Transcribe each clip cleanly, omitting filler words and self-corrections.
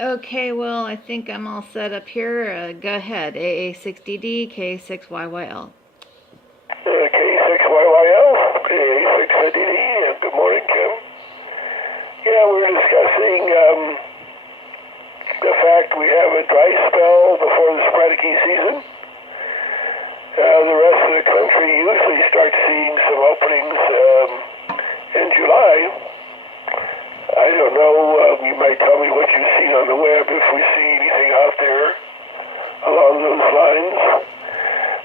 Okay, well, I think I'm all set up here. Go ahead. AA6DD, K6YYL. K6YYL, AA6DD, and good morning, Kim. Yeah, we're discussing the fact we have a dry spell before the Sporadic season. The rest of the country usually starts seeing some openings in July. I don't know, you might tell me what you've seen on the web if we see anything out there along those lines.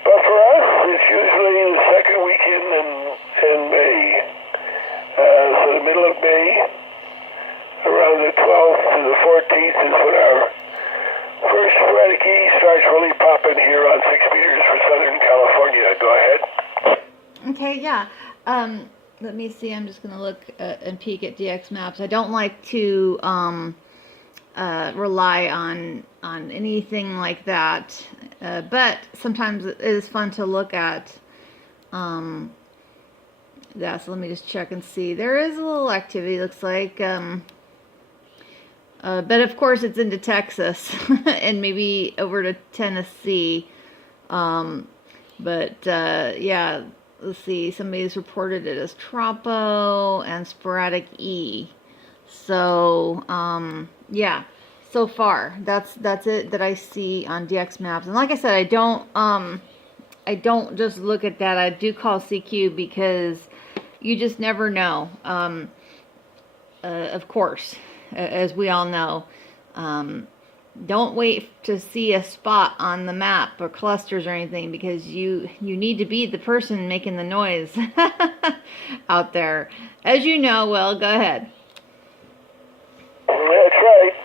But for us, it's usually the second weekend in May. So the middle of May, around the 12th to the 14th is when our first sporadic E starts really popping here on 6 meters for Southern California. Go ahead. Okay, yeah. Let me see. I'm just going to look and peek at DX maps. I don't like to rely on anything like that, but sometimes it is fun to look at. Yeah, so let me just check and see. There is a little activity, looks like. But of course it's into Texas and maybe over to Tennessee. Yeah, let's see. Somebody's reported it as Tropo and Sporadic E. So, yeah, so far that's it that I see on DX maps. And like I said, I don't just look at that. I do call CQ because you just never know. Of course, as we all know, don't wait to see a spot on the map or clusters or anything, because you need to be the person making the noise out there. As you know, well, go ahead. That's right.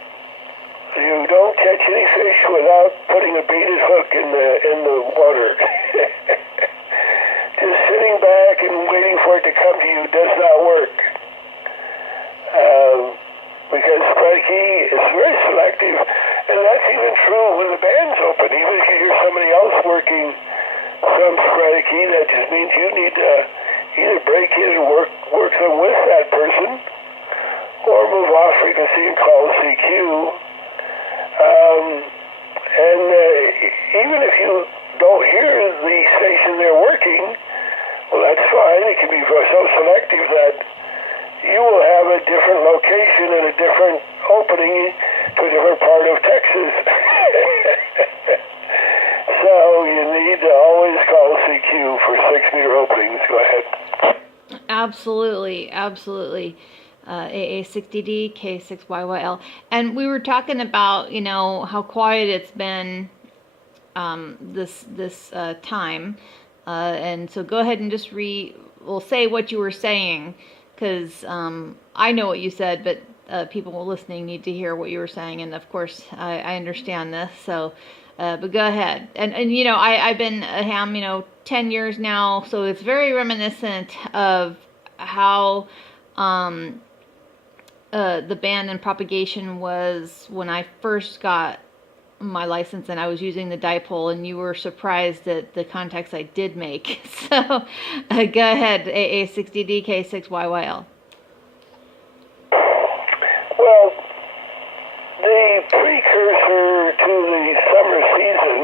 You don't catch any fish without putting a baited hook in the water. Just sitting back and waiting for it to come to you does not work. Because Sporadic E is very selective, and that's even true when the band's open. Even if you hear somebody else working some Sporadic E, that just means you need to either break in and work them with that person, or move off frequency and call CQ. Even if you don't hear the station they're working, well, that's fine. It can be so selective that you will have a different location and a different opening to a different part of Texas. So you need to always call CQ for 6 meter openings. Go ahead. Absolutely, absolutely. AA6DD, K6YYL. And we were talking about, how quiet it's been this time. And so go ahead and just say what you were saying, because I know what you said, but people listening need to hear what you were saying. And of course, I understand this. So, but go ahead. And I've been a ham, 10 years now. So it's very reminiscent of how the band and propagation was when I first got my license and I was using the dipole, and you were surprised at the contacts I did make. So go ahead, AA6DD, K6YYL. Well, the precursor to the summer season,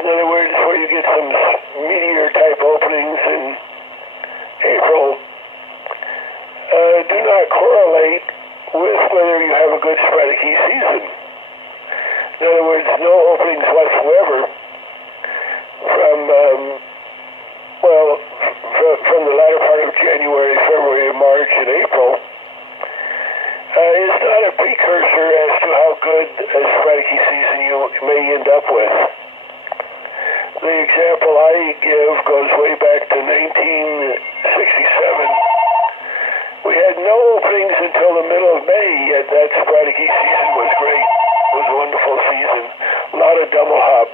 in other words, where you get some meteor type openings in April, do not correlate with whether you have a good Sporadic E season. In other words, no openings whatsoever from the latter part of January, February, March, and April is not a precursor as to how good a Sporadic E season you may end up with. The example I give goes way back to 1967. We had no openings until the middle of May, yet that Sporadic E season was great. It was a wonderful season. A lot of double hop.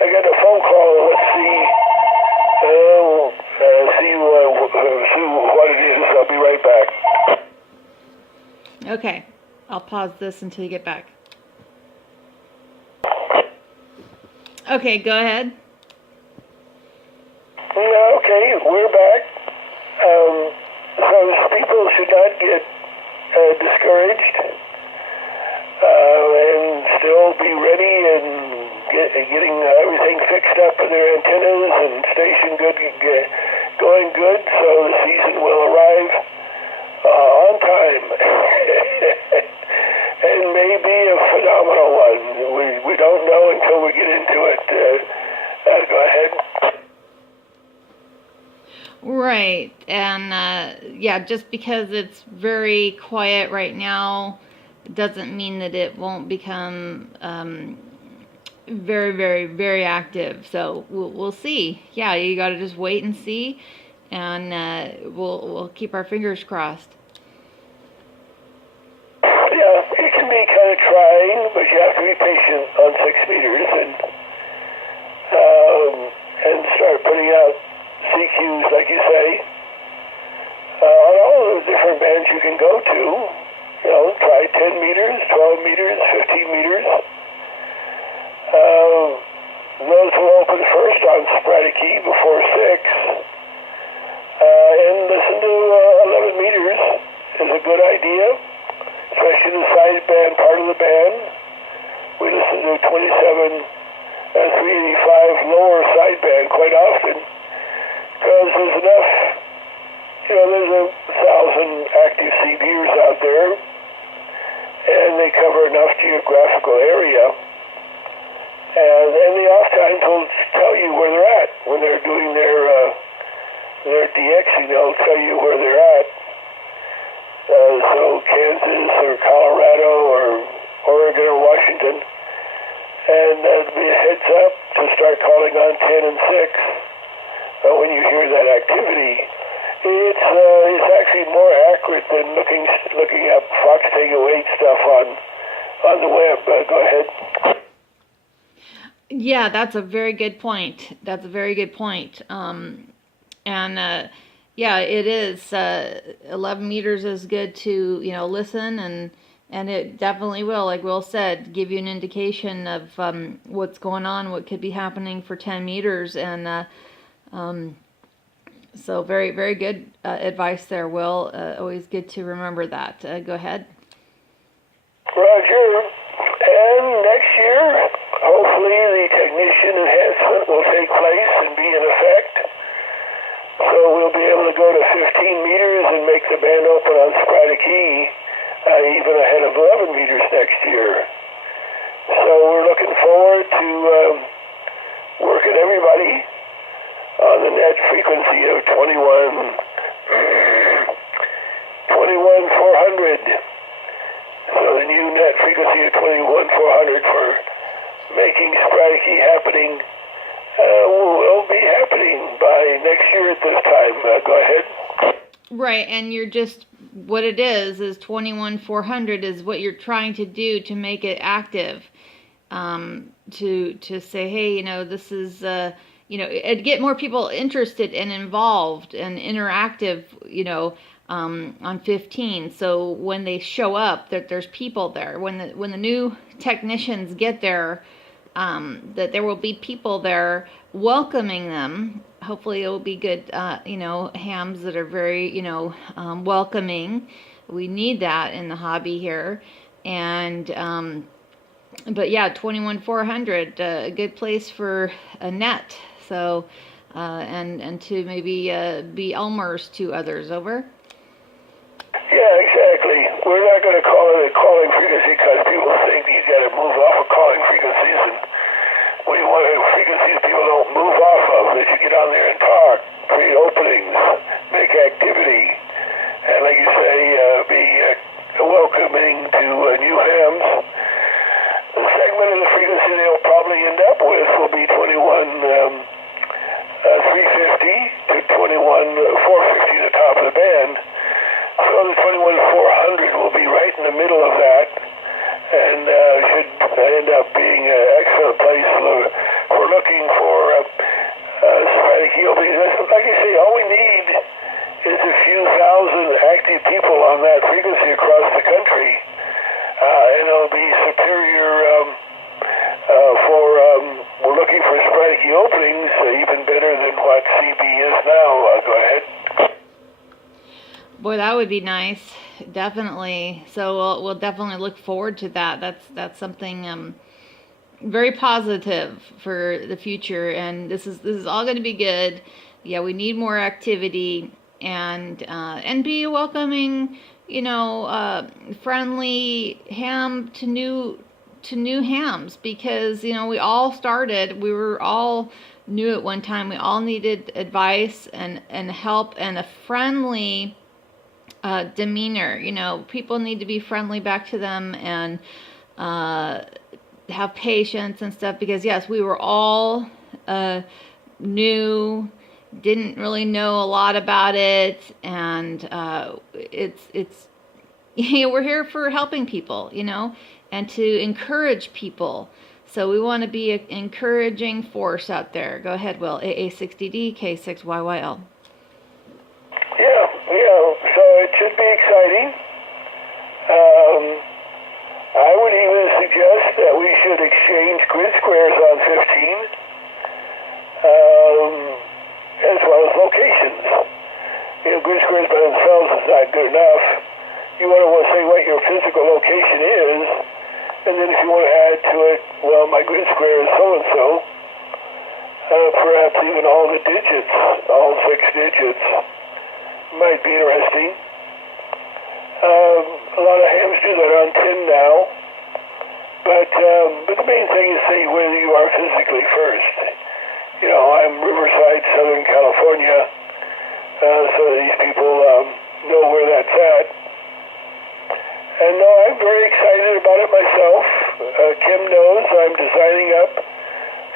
I got a phone call. Let's see. See what it is. I'll be right back. Okay. I'll pause this until you get back. Okay, go ahead. Okay, we're back. So people should not get discouraged. time. And maybe a phenomenal one. We don't know until we get into it. Go ahead. Right. And yeah, just because it's very quiet right now doesn't mean that it won't become very, very, very active. So we'll see. Yeah, you got to just wait and see, and we'll keep our fingers crossed. Yeah, it can be kind of trying, but you have to be patient on 6 meters and start putting out CQs, like you say, on all of the different bands you can go to. You know, try 10 meters, 12 meters, 15 meters. Those will open first on Sporadic before 6. And listen to 11 meters is a good idea, especially the sideband part of the band. We listen to 27 385 lower sideband quite often because there's enough, you know, there's 1,000 active CBers out there and they cover enough geographical area. And the off times will tell you where they're at when they're doing their DXing. They'll tell you where they're at. So Kansas or Colorado or Oregon or Washington, and that'd be a heads up to start calling on 10 and 6 when you hear that activity. It's actually more accurate than looking up Fox Tango 8 stuff on the web. Go ahead. Yeah, that's a very good point. Yeah, it is. 11 meters is good to, you know, listen, and it definitely will, like Will said, give you an indication of what's going on, what could be happening for 10 meters, and so very, very good advice there, Will. Always good to remember that. Go ahead. Roger. And next year, hopefully the technician enhancement will take place and be in effect. So we'll be able to go to 15 meters and make the band open on Sporadic even ahead of 11 meters next year. So we're looking forward to working everybody on the net frequency of 21,400. So the new net frequency of 21,400 for making Sporadic happening will be happening by next year at this time. Go ahead. Right, and you're just, what it is 21,400 is what you're trying to do to make it active. To say, hey, you know, this is, you know, and get more people interested and involved and interactive, you know, on 15. So when they show up, that there's people there. When the new technicians get there, that there will be people there welcoming them. Hopefully it will be good, you know, hams that are very, you know, welcoming. We need that in the hobby here. And, but yeah, 21,400, a good place for a net. So, and to maybe be Elmer's to others. Over. Yeah, exactly. We're not going to call it a calling frequency because people think you got to move off of calling frequencies, and we want frequencies people don't move off of. That you get on there and talk, create openings, make activity, and like you say, be welcoming to new hams. The segment of the frequency they'll probably end up with will be 21,350 to 21,450 at the top of the band. So the 21,400 will be right in the middle of that, and should end up being an excellent place for looking for Sporadic openings. Like you say, all we need is a few thousand active people on that frequency across the country, and it'll be superior we're looking for Sporadic openings even better than what CB is now. Go ahead. Boy, that would be nice. Definitely. So we'll definitely look forward to that. That's something very positive for the future, and this is all going to be good. Yeah, we need more activity and be a welcoming friendly ham to new hams, because we all started, we were all new at one time, we all needed advice and help and a friendly demeanor. People need to be friendly back to them and have patience and stuff, because yes, we were all new, didn't really know a lot about it, and it's we're here for helping people, and to encourage people. So we want to be an encouraging force out there. Go ahead, Will. AA6DD, K6YYL. Yeah, so it should be exciting. I would even suggest that we should exchange grid squares on 15, as well as locations. Grid squares by themselves is not good enough. You want to say what your physical location is, and then if you want to add to it, well, my grid square is so-and-so, perhaps even all the digits, all 6 digits, might be interesting. A lot of hams do that on 10 now, but the main thing is see where you are physically first. I'm Riverside, Southern California, so these people know where that's at. And no, I'm very excited about it myself. Kim knows I'm designing up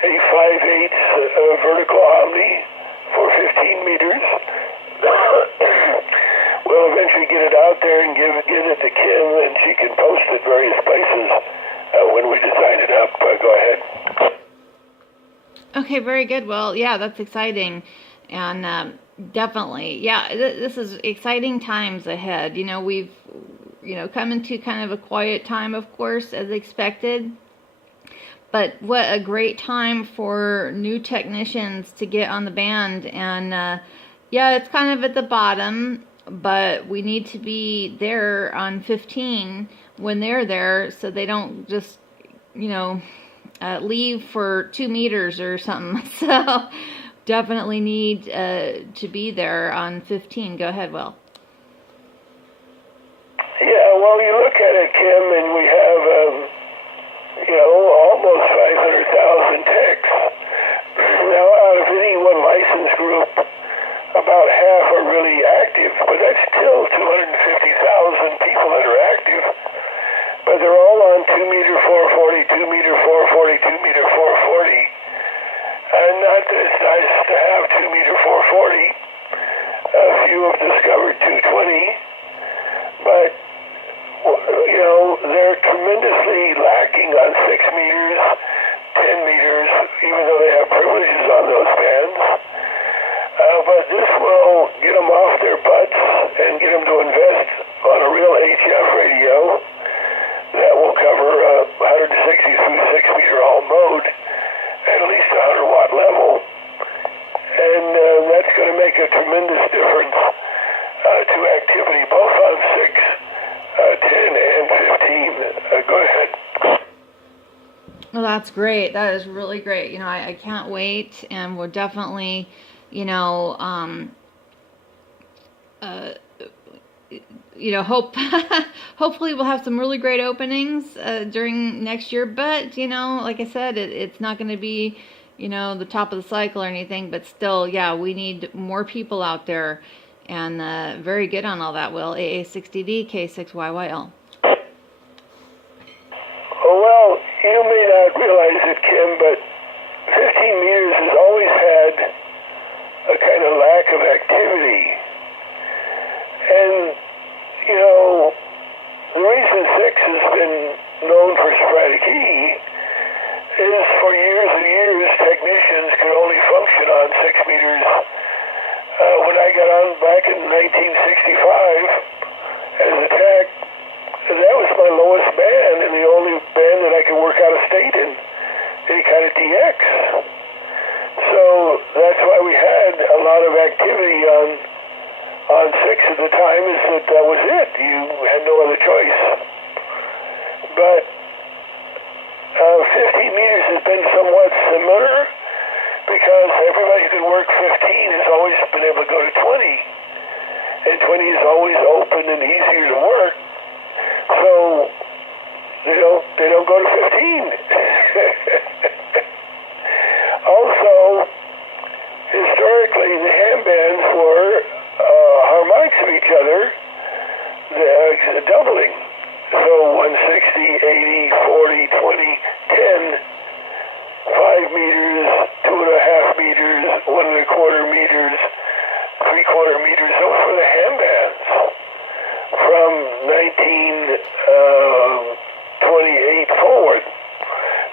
a 5/8 vertical Omni for 15 meters. We'll eventually get it out there and give it to Kim, and she can post it various places when we design it up. Go ahead. Okay, very good. Well, yeah, that's exciting. And definitely, yeah, this is exciting times ahead. We've, come into kind of a quiet time, of course, as expected. But what a great time for new technicians to get on the band. And yeah, it's kind of at the bottom, but we need to be there on 15 when they're there, so they don't just, leave for 2 meters or something. So definitely need to be there on 15. Go ahead, Will. Yeah, well, you look at it, Kim, and we have, almost 500,000 techs. Now, out of any one license group, about half are really active, but that's still 250,000 people that are active. But they're all on 2 meter 440, 2 meter 440, 2 meter 440. And not that it's nice to have 2 meter 440. A few have discovered 220. But, they're tremendously lacking on 6 meters, 10 meters, even though they have privileges on those bands. But this will get them off their butts and get them to invest on a real HF radio that will cover 160 through 6 meter all mode at least 100 watt level. And that's going to make a tremendous difference to activity, both on 6, 10, and 15. Go ahead. Well, that's great. That is really great. I can't wait, and we're definitely, hopefully we'll have some really great openings during next year. But like I said, it's not going to be the top of the cycle or anything. But still, yeah, we need more people out there. And very good on all that, Will. AA6DD, K6YYL. Well, you may not realize it, Kim, but 15 meters has always had a kind of lack of activity. And, the reason 6 has been known for sporadic E is for years and years, technicians could only function on 6 meters. When I got on back in 1965 as a tech, that was my lowest band and the only band that I could work out of state in, any kind of DX. So that's why we had a lot of activity on 6 at the time, is that was it. You had no other choice. But 15 meters has been somewhat similar, because everybody who can work 15 has always been able to go to 20. and 20 is always open and easier to work. So they don't go to 15. Also, historically, the ham bands were harmonics of each other, doubling. So 160, 80, 40, 20, 10, 5 meters, 2.5 meters, 1.25 meters, 3/4 meters. Those were the ham bands from 1928 forward.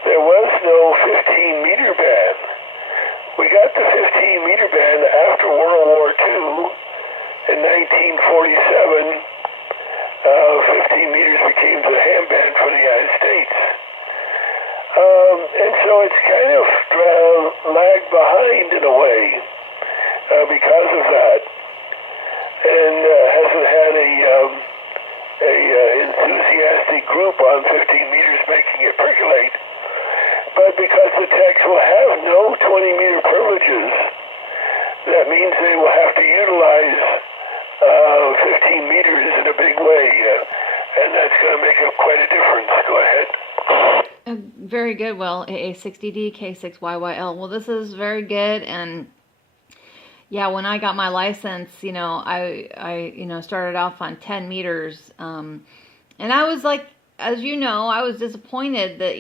There was no 15-meter band. We got the 15-meter band after World War II. In 1947, 15 meters became the ham band for the United States. And so it's kind of lagged behind in a way because of that, and hasn't had a enthusiastic group on 15 meters making it percolate. But because the techs will have no 20-meter privileges, that means they will have to utilize 15 meters in a big way, and that's going to make quite a difference. Go ahead. Very good. Well, AA6DD, K6YYL. Well, this is very good. And yeah, when I got my license, I started off on 10 meters. And I was like, as you know, I was disappointed that,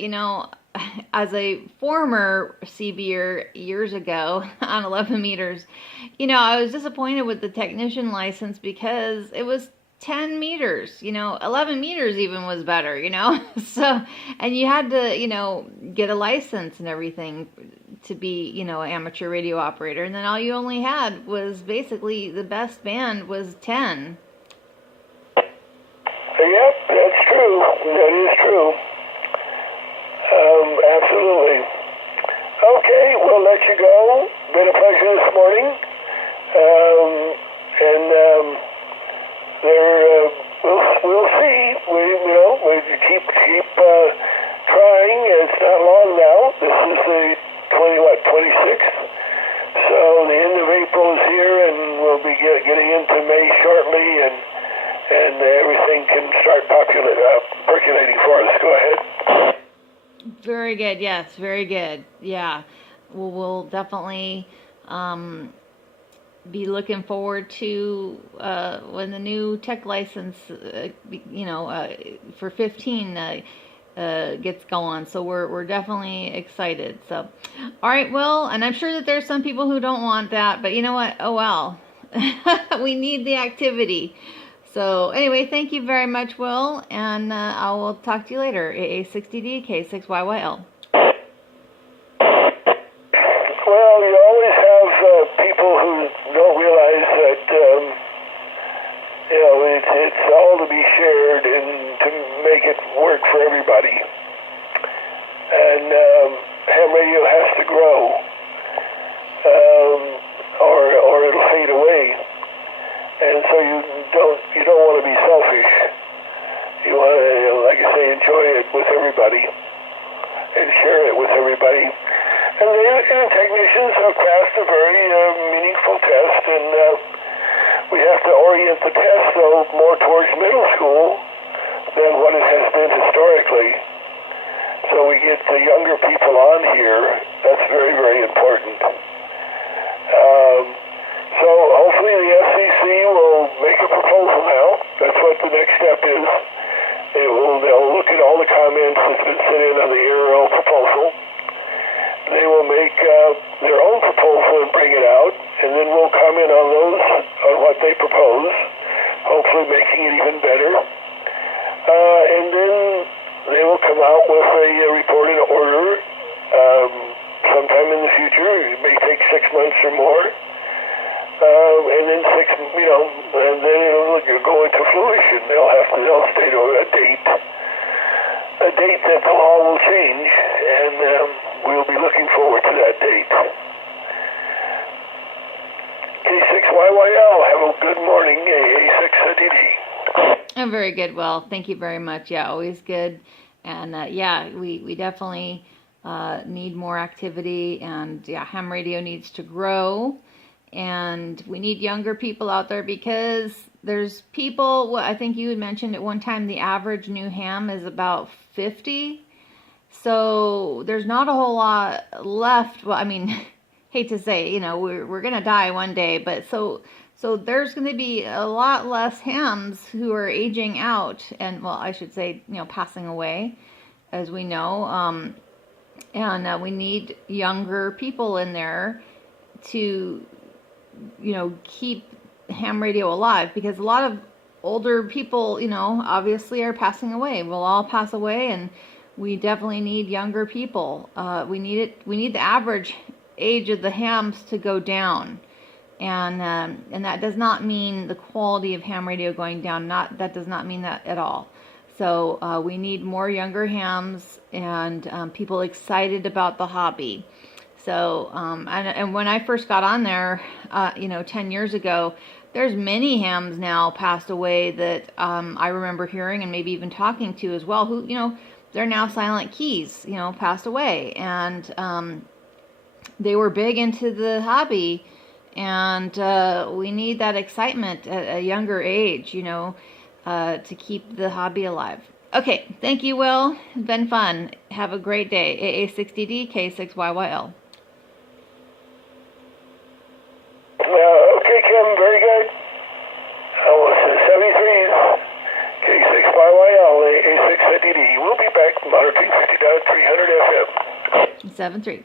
as a former CBer years ago on 11 meters, I was disappointed with the technician license because it was 10 meters, 11 meters even was better, so, and you had to, get a license and everything to be, an amateur radio operator. And then all you only had was basically the best band was 10. Yep, that's true. That is true. Absolutely. Okay, we'll let you go. Been a pleasure this morning. We'll see. We keep trying. It's not long now. This is the 26th. So the end of April is here, and we'll be getting into May shortly, and everything can start percolating for us. Go ahead. Very good. Yes, very good. Yeah, we'll definitely be looking forward to when the new tech license, for 15 gets going. So we're definitely excited. So, all right, Will, and I'm sure that there's some people who don't want that, but you know what? Oh well, we need the activity. So anyway, thank you very much, Will, and I will talk to you later. AA6DD, K6YYL. Well, you always have people who don't realize that it's all to be shared and to make it work for everybody. And ham radio has to grow, or it'll fade away. And so you don't want to be selfish. You want to, like I say, enjoy it with everybody and share it with everybody. And the technicians have passed a very meaningful test, and we have to orient the test though more towards middle school than what it has been historically. So we get the younger people on here. That's very, very important. So hopefully the FCC will make a proposal now. That's what the next step is. They'll look at all the comments that's been sent in on the ARL proposal. They will make their own proposal and bring it out, and then we'll comment on those, on what they propose, hopefully making it even better. And then they will come out with a report and order sometime in the future. It may take 6 months or more. And then and then it'll go into fruition. They'll state a date that the law will change, and we'll be looking forward to that date. K6YYL, have a good morning, AA6DD. Oh, very good. Well, thank you very much. Yeah, always good. And we definitely need more activity, and ham radio needs to grow. And we need younger people out there because there's people, I think you had mentioned at one time the average new ham is about 50. So there's not a whole lot left. Well, I mean, hate to say, we're gonna die one day, but so there's gonna be a lot less hams who are aging out, and well, I should say, passing away, as we know. And we need younger people in there to, keep ham radio alive, because a lot of older people, obviously are passing away. We'll all pass away, and we definitely need younger people. We need the average age of the hams to go down, and that does not mean the quality of ham radio going down. That does not mean that at all. So we need more younger hams and people excited about the hobby. So and when I first got on there, 10 years ago, there's many hams now passed away that I remember hearing and maybe even talking to as well, who, they're now silent keys, passed away. And they were big into the hobby, and we need that excitement at a younger age, to keep the hobby alive. Okay, thank you, Will. It's been fun. Have a great day. AA6DD, K6YYL. Okay, Kim, very good. Listen, 73s, K6YYL, AA6DD. We'll be back, monitoring 50.300 FM. 7-3.